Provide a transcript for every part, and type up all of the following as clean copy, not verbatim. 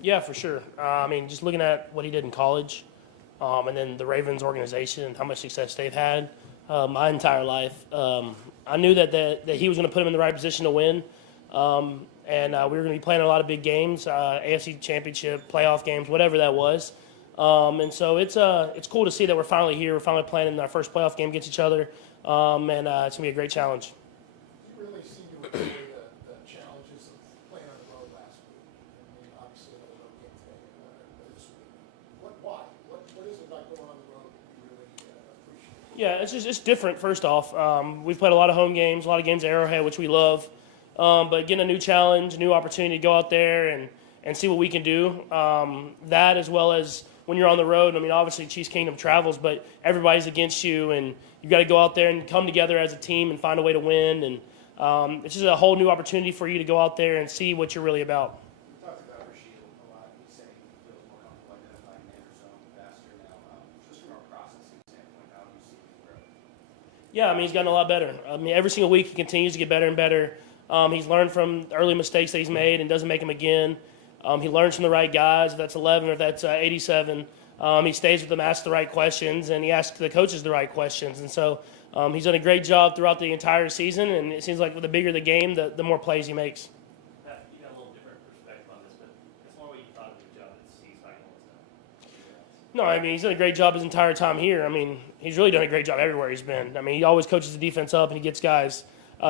Yeah, for sure. I mean, just looking at what he did in college, and then the Ravens organization and how much success they've had my entire life, I knew that he was going to put him in the right position to win. And we were going to be playing a lot of big games, AFC Championship, playoff games, whatever that was. And so it's cool to see that we're finally here. We're finally playing in our first playoff game against each other, and it's going to be a great challenge. You really seem to enjoy the challenges of playing on the road last week. I mean, obviously, another road game today, this week. Why? What is it about going on the road that you really appreciate? Yeah, it's different, first off. We've played a lot of home games, a lot of games at Arrowhead, which we love. But getting a new challenge, a new opportunity to go out there and see what we can do. That as well as when you're on the road. I mean, obviously Chiefs Kingdom travels, but everybody's against you, and you've got to go out there and come together as a team and find a way to win. And it's just a whole new opportunity for you to go out there and see what you're really about. We talked about Rasheed a lot. He said he feels more comfortable identifying man or zone faster now. Just from a processing standpoint, how do you see him grow? Yeah, I mean, he's gotten a lot better. I mean, every single week he continues to get better and better. He's learned from the early mistakes that he's made and doesn't make them again. He learns from the right guys, if that's 11 or if that's 87. He stays with them, asks the right questions, and he asks the coaches the right questions. And so he's done a great job throughout the entire season, and it seems like the bigger the game, the more plays he makes. Pat, you got a little different perspective on this, but that's one way you thought of the job at Steve's No, I mean, he's done a great job his entire time here. I mean, he's really done a great job everywhere he's been. I mean, he always coaches the defense up, and he gets guys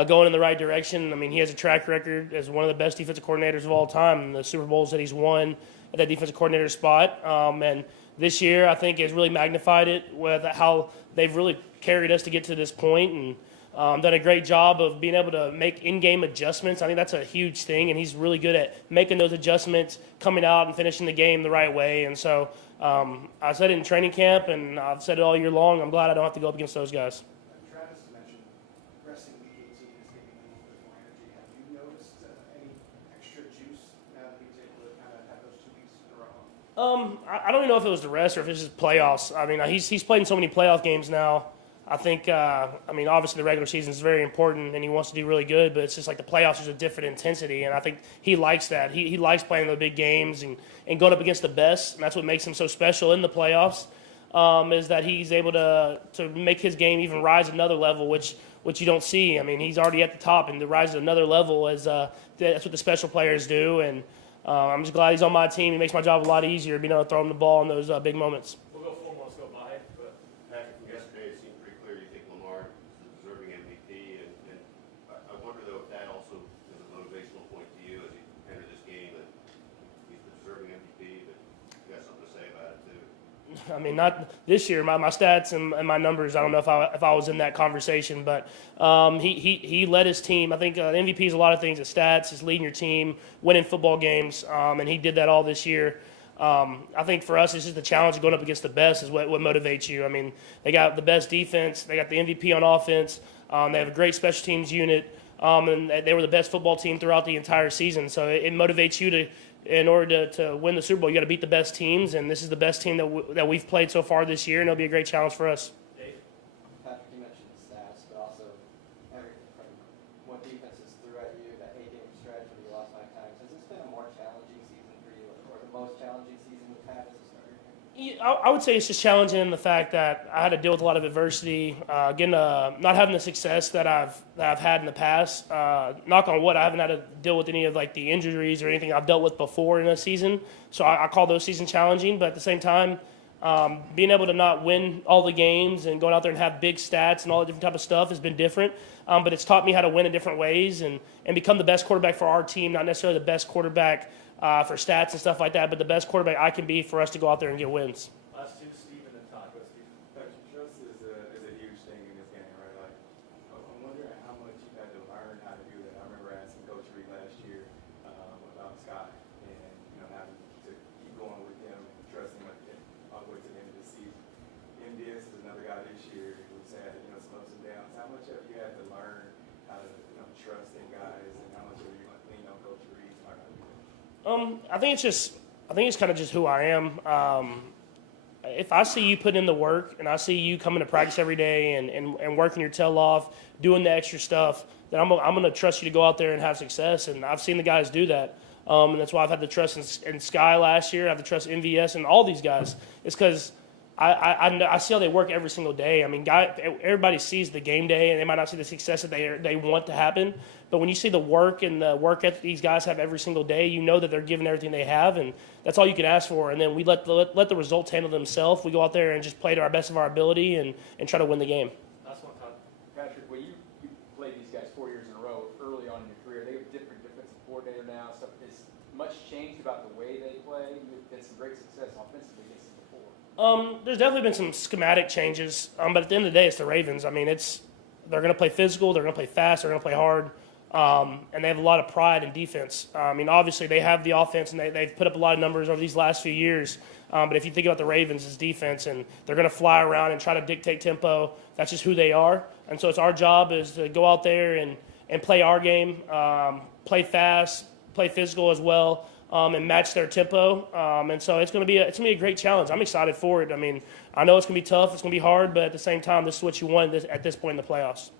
going in the right direction. I mean, he has a track record as one of the best defensive coordinators of all time in the Super Bowls that he's won at that defensive coordinator spot. And this year, I think, has really magnified it with how they've really carried us to get to this point and done a great job of being able to make in-game adjustments. I think that's a huge thing, and he's really good at making those adjustments, coming out and finishing the game the right way. And so I said it in training camp, and I've said it all year long. I'm glad I don't have to go up against those guys. Travis mentioned resting the 18 is giving him a little bit more energy. Have you noticed any extra juice now that he's able to kind of have those 2 weeks in a row? I don't even know if it was the rest or if it's just playoffs. I mean, he's played in so many playoff games now. I think, I mean, obviously the regular season is very important and he wants to do really good, but it's just like the playoffs is a different intensity, and I think he likes that. He likes playing the big games and going up against the best, and that's what makes him so special in the playoffs, is that he's able to make his game even rise another level, which you don't see. I mean, he's already at the top, and to rise to another level is that's what the special players do, and I'm just glad he's on my team. He makes my job a lot easier being able to throw him the ball in those big moments. We'll go full, let's go by. But Patrick, from yesterday, it seemed pretty clear you think Lamar is the deserving MVP, and I wonder, though, if that also is a motivational point to you as you enter this game, that he's the deserving MVP, but you got something to say about it, too. I mean, not this year. My stats and my numbers, I don't know if I was in that conversation, but he led his team. I think MVP is a lot of things. It's stats, it's leading your team, winning football games, and he did that all this year. I think for us, it's just the challenge of going up against the best is what motivates you. I mean, they got the best defense. They got the MVP on offense. They have a great special teams unit, and they were the best football team throughout the entire season. So it motivates you to, in order to win the Super Bowl, you got to beat the best teams, and this is the best team that we've played so far this year, and it'll be a great challenge for us. Dave? Patrick, you mentioned the stats, but also everything from what defenses threw at you, that 8-game stretch where you lost 5 times. Has this been a more challenging season for you, or the most challenging season we've had as a starter? I would say it's just challenging in the fact that I had to deal with a lot of adversity, not having the success that I've had in the past. Knock on wood, I haven't had to deal with any of like the injuries or anything I've dealt with before in a season. So I call those seasons challenging, but at the same time, being able to not win all the games and going out there and have big stats and all the different type of stuff has been different. But it's taught me how to win in different ways and become the best quarterback for our team, not necessarily the best quarterback for stats and stuff like that, but the best quarterback I can be for us to go out there and get wins. Last two, Stephen and Todd. Go, Stephen. Coach, trust is a huge thing in this game, right? Like, I'm wondering how much you had to learn how to do that. I remember asking Coach Reed last year about Scott and, having to keep going with him and trusting him all the way to the end of the season. MDS is another guy this year who's had, some ups and downs. How much have you had to learn how to, trust in guys, and how much have you leaned on Coach Reed to learn how to do that? I think it's kind of just who I am. If I see you put in the work and I see you coming to practice every day and working your tail off, doing the extra stuff, then I'm going to trust you to go out there and have success. And I've seen the guys do that. And that's why I've had the trust in Sky last year. I have the trust in MVS and all these guys. It's because I see how they work every single day. I mean, everybody sees the game day, and they might not see the success that they want to happen. But when you see the work and the work ethic these guys have every single day, you know that they're giving everything they have, and that's all you can ask for. And then we let the results handle themselves. We go out there and just play to our best of our ability and try to win the game. Last one, Todd. Patrick, well, you played these guys 4 years in a row early on in your career. They have a different defensive coordinator now. So has much changed about the way they play? You've had some great success offensively against them before. There's definitely been some schematic changes, but at the end of the day, it's the Ravens. I mean, they're going to play physical, they're going to play fast, they're going to play hard, and they have a lot of pride in defense. I mean, obviously, they have the offense, and they've put up a lot of numbers over these last few years. But if you think about the Ravens' as defense, and they're going to fly around and try to dictate tempo, that's just who they are. And so it's our job is to go out there and play our game, play fast, play physical as well, and match their tempo. And so it's going to be a great challenge. I'm excited for it. I mean, I know it's going to be tough. It's going to be hard, but at the same time, this is what you want at this point in the playoffs.